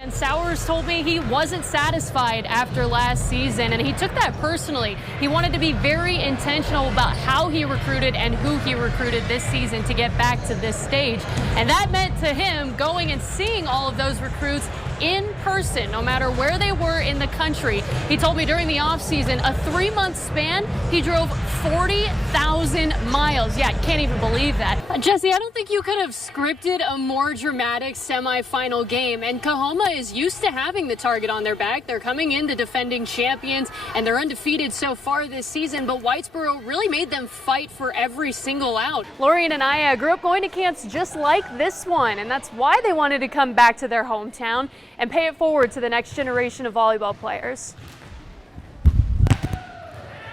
And Sowers told me he wasn't satisfied after last season, and he took that personally. He wanted to be very intentional about how he recruited and who he recruited this season to get back to this stage. And that meant to him going and seeing all of those recruits in person, no matter where they were in the country. He told me during the offseason, a 3-month span, he drove 40,000 miles. Yeah, I can't even believe that. Jesse, I don't think you could have scripted a more dramatic semifinal game, and Kahoma is used to having the target on their back. They're coming in the defending champions, and they're undefeated so far this season, but Whitesboro really made them fight for every single out. Lorian and I grew up going to camps just like this one, and that's why they wanted to come back to their hometown and pay it forward to the next generation of volleyball players.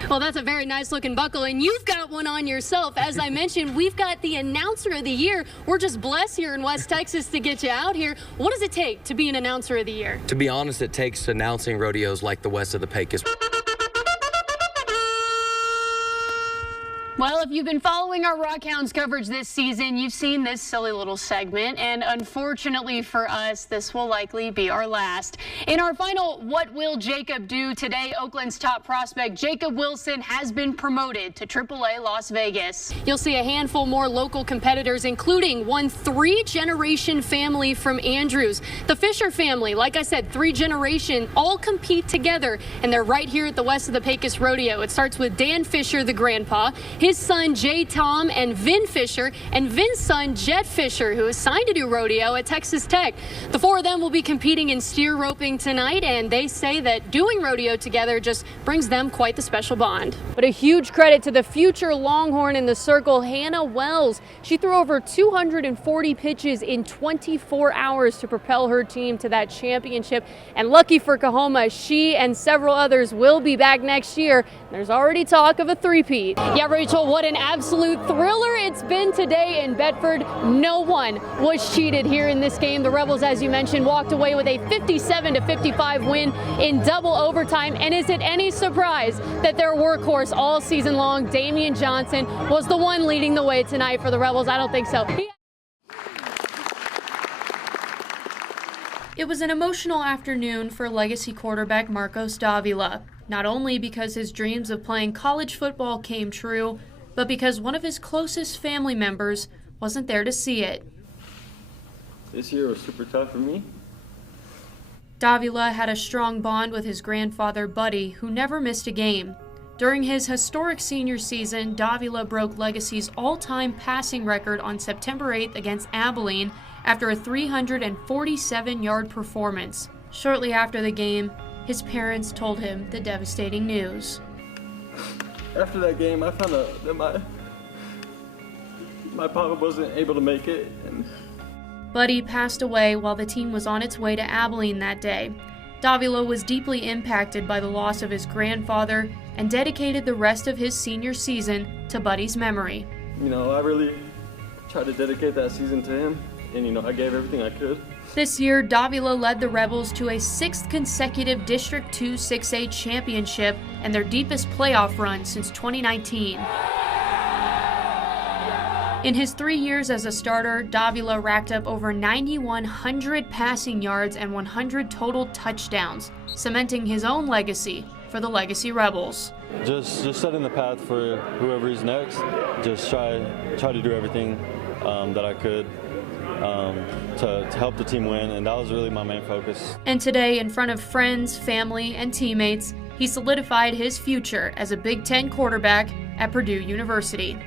Well, that's a very nice looking buckle, and you've got one on yourself. As I mentioned, we've got the Announcer of the Year. We're just blessed here in West Texas to get you out here. What does it take to be an Announcer of the Year? To be honest, it takes announcing rodeos like the West of the Pecos. Well, if you've been following our Rockhounds coverage this season, you've seen this silly little segment, and unfortunately for us, this will likely be our last. In our final What Will Jacob Do today, Oakland's top prospect Jacob Wilson has been promoted to AAA Las Vegas. You'll see a handful more local competitors, including one 3-generation family from Andrews. The Fisher family, like I said, 3-generation, all compete together, and they're right here at the West of the Pecos Rodeo. It starts with Dan Fisher, the grandpa, his son Jay Tom, and Vin Fisher, and Vin's son Jet Fisher, who is signed to do rodeo at Texas Tech. The 4 of them will be competing in steer roping tonight, and they say that doing rodeo together just brings them quite the special bond. But a huge credit to the future Longhorn in the circle, Hannah Wells. She threw over 240 pitches in 24 hours to propel her team to that championship. And lucky for Kahoma, she and several others will be back next year. There's already talk of a three-peat. Yeah, Rachel, what an absolute thriller it's been today in Bedford. No one was cheated here in this game. The Rebels, as you mentioned, walked away with a 57-55 win in double overtime. And is it any surprise that their workhorse all season long, Damian Johnson, was the one leading the way tonight for the Rebels? I don't think so. It was an emotional afternoon for legacy quarterback Marcos Davila, not only because his dreams of playing college football came true, but because one of his closest family members wasn't there to see it. This year was super tough for me. Davila had a strong bond with his grandfather, Buddy, who never missed a game. During his historic senior season, Davila broke Legacy's all-time passing record on September 8th against Abilene after a 347-yard performance. Shortly after the game, his parents told him the devastating news. After that game, I found out that my papa wasn't able to make it. Buddy passed away while the team was on its way to Abilene that day. Davila was deeply impacted by the loss of his grandfather and dedicated the rest of his senior season to Buddy's memory. You know, I really tried to dedicate that season to him, and, you know, I gave everything I could. This year, Davila led the Rebels to a 6th consecutive District 2 6A championship and their deepest playoff run since 2019. In his 3 years as a starter, Davila racked up over 9,100 passing yards and 100 total touchdowns, cementing his own legacy for the Legacy Rebels. Just setting the path for whoever is next. Just try to do everything that I could to help the team win, and that was really my main focus. And today, in front of friends, family, and teammates, he solidified his future as a Big Ten quarterback at Purdue University.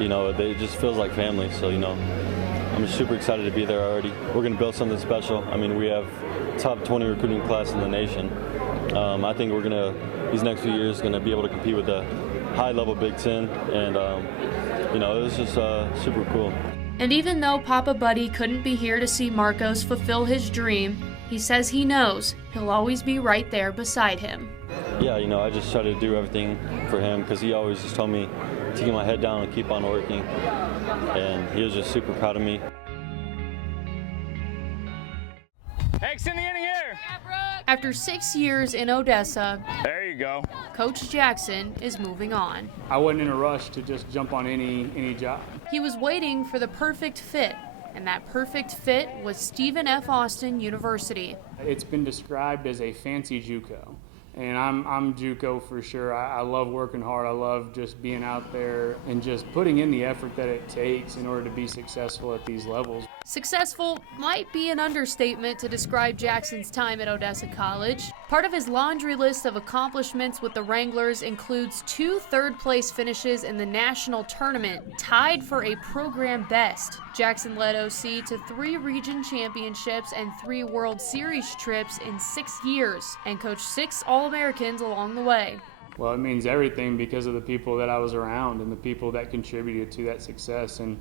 You know, it just feels like family, so, you know, I'm super excited to be there already. We're going to build something special. I mean, we have top 20 recruiting class in the nation. I think we're going to, these next few years, going to be able to compete with the high-level Big Ten, and, you know, it was just super cool. And even though Papa Buddy couldn't be here to see Marcos fulfill his dream, he says he knows he'll always be right there beside him. Yeah, you know, I just try to do everything for him because he always just told me to keep my head down and keep on working, and he was just super proud of me. Hex in the inning here. After 6 years in Odessa, There you go. Coach Jackson is moving on. I wasn't in a rush to just jump on any job. He was waiting for the perfect fit, and that perfect fit was Stephen F. Austin University. It's been described as a fancy JUCO, and I'm JUCO for sure. I love working hard. I love just being out there and just putting in the effort that it takes in order to be successful at these levels. Successful might be an understatement to describe Jackson's time at Odessa College. Part of his laundry list of accomplishments with the Wranglers includes 2 third-place finishes in the national tournament, tied for a program best. Jackson led OC to 3 region championships and 3 World Series trips in 6 years, and coached 6 All-Americans along the way. Well, it means everything because of the people that I was around and the people that contributed to that success. And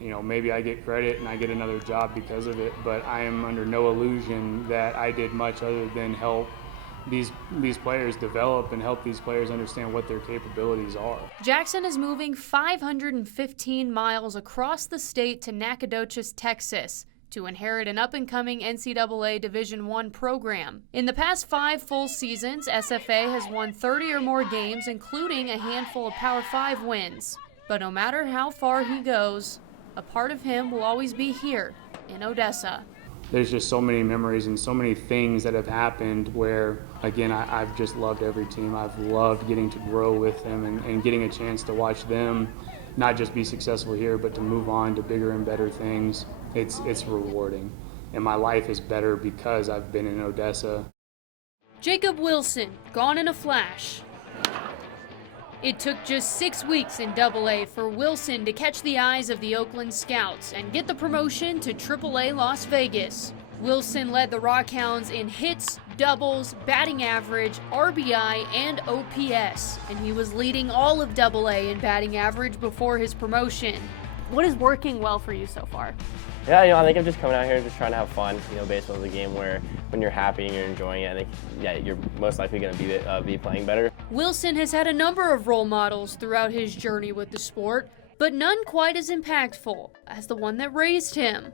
you know, maybe I get credit and I get another job because of it, but I am under no illusion that I did much other than help these players develop and help these players understand what their capabilities are. Jackson is moving 515 miles across the state to Nacogdoches, Texas, to inherit an up-and-coming NCAA Division I program. In the past 5 full seasons, SFA has won 30 or more games, including a handful of Power 5 wins. But no matter how far he goes, a part of him will always be here in Odessa. There's just so many memories and so many things that have happened where, again, I've just loved every team. I've loved getting to grow with them and getting a chance to watch them not just be successful here, but to move on to bigger and better things. It's rewarding. And my life is better because I've been in Odessa. Jacob Wilson, gone in a flash. It took just 6 weeks in AA for Wilson to catch the eyes of the Oakland Scouts and get the promotion to AAA Las Vegas. Wilson led the Rockhounds in hits, doubles, batting average, RBI, and OPS, and he was leading all of AA in batting average before his promotion. What is working well for you so far? Yeah, I think I'm just coming out here just trying to have fun. Baseball is a game where when you're happy and you're enjoying it, I think, you're most likely going to be playing better. Wilson has had a number of role models throughout his journey with the sport, but none quite as impactful as the one that raised him.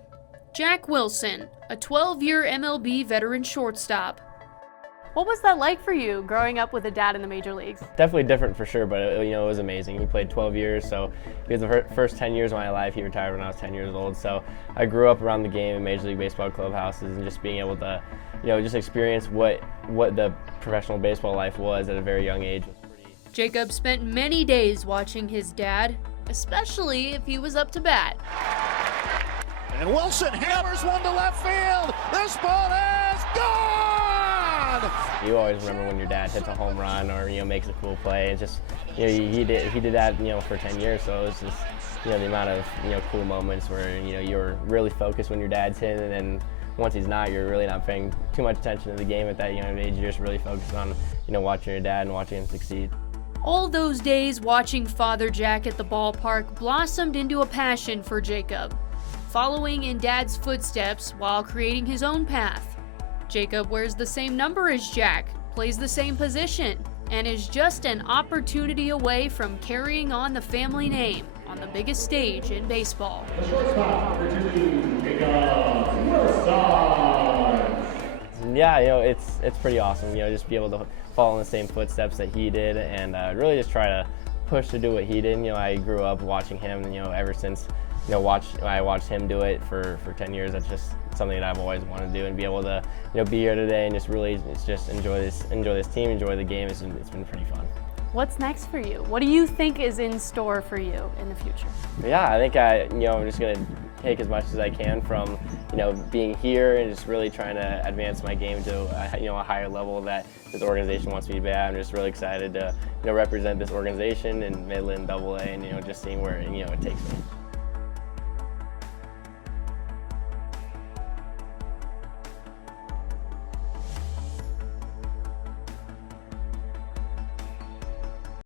Jack Wilson, a 12-year MLB veteran shortstop. What was that like for you, growing up with a dad in the major leagues? Definitely different for sure, but it was amazing. He played 12 years, so he was the first 10 years of my life. He retired when I was 10 years old, so I grew up around the game in Major League Baseball clubhouses and just being able to, just experience what the professional baseball life was at a very young age. Jacob spent many days watching his dad, especially if he was up to bat. And Wilson hammers one to left field. This ball is gone! You always remember when your dad hits a home run or makes a cool play. It's just he did that for 10 years, so it was just the amount of cool moments where you're really focused when your dad's hitting, and then once he's not, you're really not paying too much attention to the game at that young age. You're just really focused on watching your dad and watching him succeed. All those days watching Father Jack at the ballpark blossomed into a passion for Jacob, following in Dad's footsteps while creating his own path. Jacob wears the same number as Jack, plays the same position, and is just an opportunity away from carrying on the family name on the biggest stage in baseball. Yeah, it's pretty awesome, just be able to follow in the same footsteps that he did and really just try to push to do what he did. I grew up watching him, and ever since I watched him do it for 10 years. That's just something that I've always wanted to do, and be able to be here today and just really enjoy this team, enjoy the game. It's been pretty fun. What's next for you? What do you think is in store for you in the future? Yeah, I think I'm just gonna take as much as I can from being here and just really trying to advance my game to a higher level that this organization wants me to be at. I'm just really excited to represent this organization in Midland AA and just seeing where it takes me.